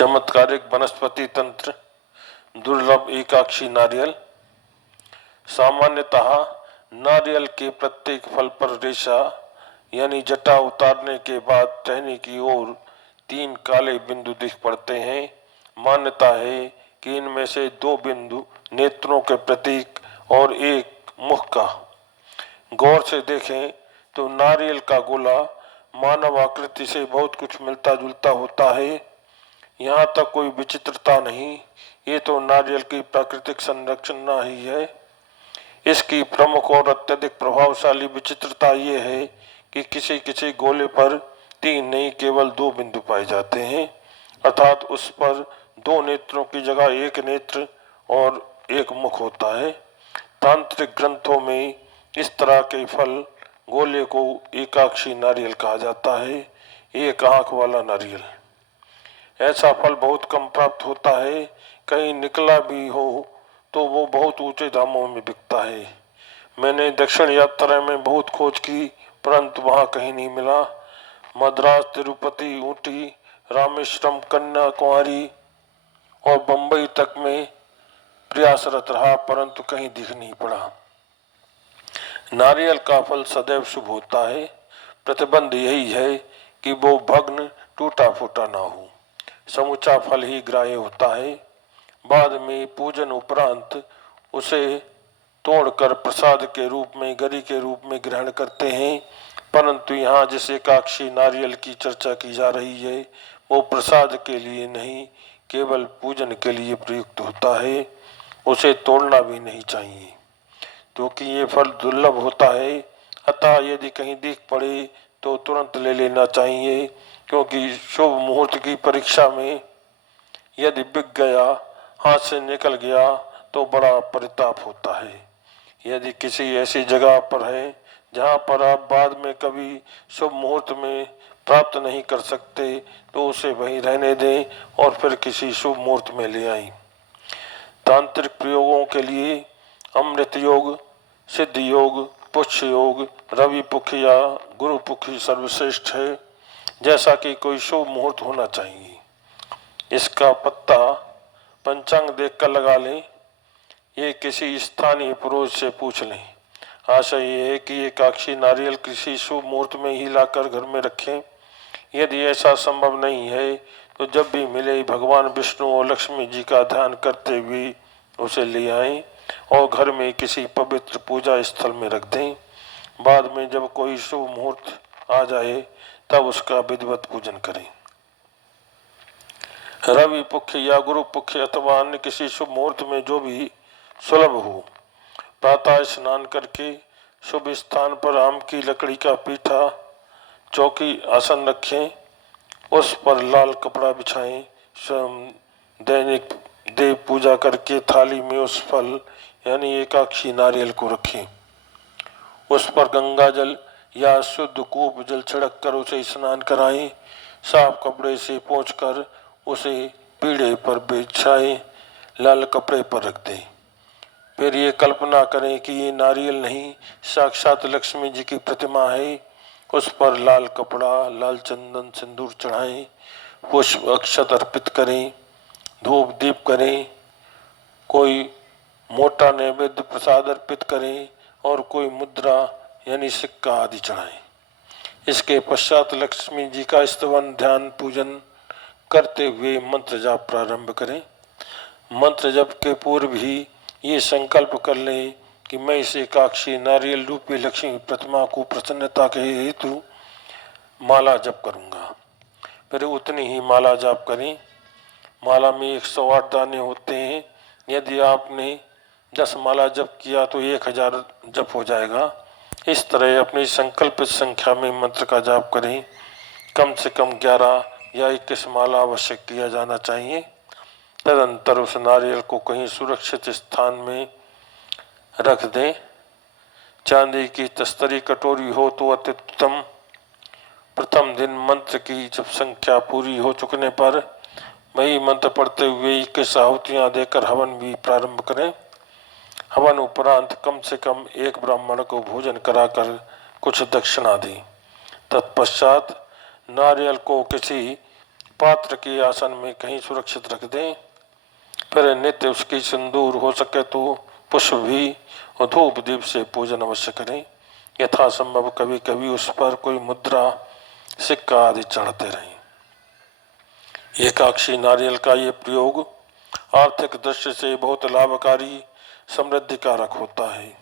चमत्कारिक वनस्पति तंत्र, दुर्लभ एकाक्षी नारियल। सामान्यतः नारियल के प्रत्येक फल पर रेशा यानी जटा उतारने के बाद टहनी की ओर 3 काले बिंदु दिख पड़ते हैं। मान्यता है कि इनमें से 2 बिंदु नेत्रों के प्रतीक और एक मुख का। गौर से देखें तो नारियल का गोला मानव आकृति से बहुत कुछ मिलता जुलता होता है। यहाँ तक कोई विचित्रता नहीं, ये तो नारियल की प्राकृतिक संरचना ही है। इसकी प्रमुख और अत्यधिक प्रभावशाली विचित्रता ये है कि किसी किसी गोले पर 3 नहीं केवल 2 बिंदु पाए जाते हैं, अर्थात उस पर 2 नेत्रों की जगह एक नेत्र और एक मुख होता है। तांत्रिक ग्रंथों में इस तरह के फल गोले को एकाक्षी नारियल कहा जाता है, एक आंख वाला नारियल। ऐसा फल बहुत कम प्राप्त होता है, कहीं निकला भी हो तो वो बहुत ऊंचे दामों में बिकता है। मैंने दक्षिण यात्रा में बहुत खोज की परंतु वहां कहीं नहीं मिला। मद्रास, तिरुपति, ऊटी, रामेश्वरम, कन्याकुमारी और बंबई तक में प्रयासरत रहा परंतु कहीं दिख नहीं पड़ा। नारियल का फल सदैव शुभ होता है, प्रतिबंध यही है कि वो भग्न टूटा फूटा ना हो। समूचा फल ही ग्राह्य होता है। बाद में पूजन उपरांत उसे तोड़कर प्रसाद के रूप में, गरी के रूप में ग्रहण करते हैं, परंतु यहाँ जिस एकाक्षी नारियल की चर्चा की जा रही है वो प्रसाद के लिए नहीं, केवल पूजन के लिए प्रयुक्त होता है। उसे तोड़ना भी नहीं चाहिए क्योंकि ये फल दुर्लभ होता है। अतः यदि कहीं दिख पड़े तो तुरंत ले लेना चाहिए, क्योंकि शुभ मुहूर्त की परीक्षा में यदि बिक गया, हाथ से निकल गया तो बड़ा परिताप होता है। यदि किसी ऐसी जगह पर है जहाँ पर आप बाद में कभी शुभ मुहूर्त में प्राप्त नहीं कर सकते तो उसे वहीं रहने दें और फिर किसी शुभ मुहूर्त में ले आएं। तांत्रिक प्रयोगों के लिए अमृत योग, सिद्ध योग, पुष्य योग, रवि पुख या गुरु पुख सर्वश्रेष्ठ है। जैसा कि कोई शुभ मुहूर्त होना चाहिए। इसका पत्ता पंचांग देखकर लगा लें, ये किसी स्थानीय पुरोहित से पूछ लें। आशा ये है कि एकाक्षी नारियल किसी शुभ मुहूर्त में ही लाकर घर में रखें। यदि ऐसा संभव नहीं है तो जब भी मिले भगवान विष्णु और लक्ष्मी जी का ध्यान करते हुए उसे ले आएं और घर में किसी पवित्र पूजा स्थल में रख दें। बाद में जब कोई शुभ मुहूर्त आ जाए तब उसका विधिवत पूजन करें। रवि पुख्य या गुरु पुख्य अथवा अन्य किसी शुभ मुहूर्त में जो भी सुलभ हो, प्रातः स्नान करके शुभ स्थान पर आम की लकड़ी का पीठा, चौकी, आसन रखें, उस पर लाल कपड़ा बिछाएं, दैनिक देव पूजा करके थाली में उस फल यानी एकाक्षी नारियल को रखें। उस पर गंगा जल या शुद्ध कूप जल छिड़क कर उसे स्नान कराएं। साफ कपड़े से पोंछकर उसे पीढ़े पर बिछाएं, लाल कपड़े पर रख दें। फिर ये कल्पना करें कि ये नारियल नहीं, साक्षात लक्ष्मी जी की प्रतिमा है। उस पर लाल कपड़ा, लाल चंदन, सिंदूर चढ़ाएं, पुष्प अक्षत अर्पित करें, धूप दीप करें, कोई मोटा नैवेद्य प्रसाद अर्पित करें और कोई मुद्रा यानी सिक्का आदि चढ़ाएं। इसके पश्चात लक्ष्मी जी का स्तवन ध्यान पूजन करते हुए मंत्र जाप प्रारंभ करें। मंत्र जप के पूर्व ही ये संकल्प कर लें कि मैं इस एकाक्षी नारियल रूपी लक्ष्मी प्रतिमा को प्रसन्नता के हेतु माला जप करूंगा। फिर उतनी ही माला जाप करें। माला में 108 दाने होते हैं। यदि आपने 10 माला जप किया तो 1000 जप हो जाएगा। इस तरह अपनी संकल्पित संख्या में मंत्र का जाप करें। कम से कम 11 या 21 माला अवश्य किया जाना चाहिए। तदंतर उस नारियल को कहीं सुरक्षित स्थान में रख दें। चांदी की तस्तरी कटोरी हो तो अति उत्तम। प्रथम दिन मंत्र की जब संख्या पूरी हो चुकने पर वही मंत्र पढ़ते हुए 21 आहुतियां देकर हवन भी प्रारंभ करें। हवन उपरांत कम से कम एक ब्राह्मण को भोजन कराकर कुछ दक्षिणा दें। तत्पश्चात नारियल को किसी पात्र के आसन में कहीं सुरक्षित रख दें। फिर नित्य उसकी सिंदूर हो सके तो पुष्प भी और धूप दीप से पूजन अवश्य करें। यथासंभव कभी कभी उस पर कोई मुद्रा सिक्का आदि चढ़ाते रहें। एकाक्षी नारियल का ये प्रयोग आर्थिक दृष्टि से बहुत लाभकारी समृद्धि कारक होता है।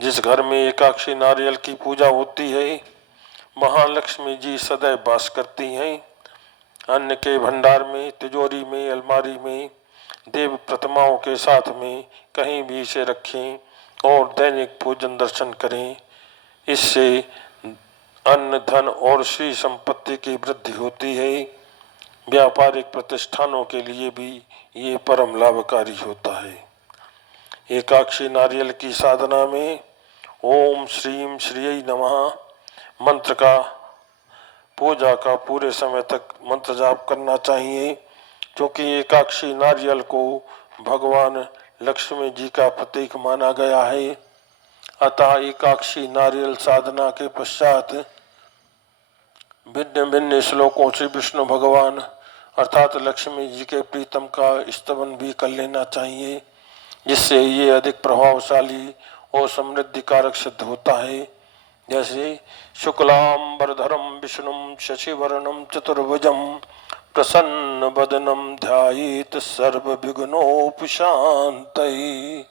जिस घर में एकाक्षी नारियल की पूजा होती है महालक्ष्मी जी सदैव वास करती हैं। अन्न के भंडार में, तिजोरी में, अलमारी में, देव प्रतिमाओं के साथ में कहीं भी इसे रखें और दैनिक पूजन दर्शन करें। इससे अन्न, धन और श्री संपत्ति की वृद्धि होती है। व्यापारिक प्रतिष्ठानों के लिए भी ये परम लाभकारी होता है। एकाक्षी नारियल की साधना में ओम श्रीम श्रीय नमः मंत्र का पूजा का पूरे समय तक मंत्र जाप करना चाहिए, क्योंकि एकाक्षी नारियल को भगवान लक्ष्मी जी का प्रतीक माना गया है। अतः एकाक्षी नारियल साधना के पश्चात भिन्न भिन्न श्लोकों से विष्णु भगवान अर्थात लक्ष्मी जी के प्रीतम का स्तवन भी कर लेना चाहिए, जिससे ये अधिक प्रभावशाली और समृद्धि कारक सिद्ध होता है। जैसे शुक्लांबरधरम विष्णुम शशिवर्णम चतुर्भुजम प्रसन्न वदनम ध्यायेत सर्वविघ्नोपशान्तये।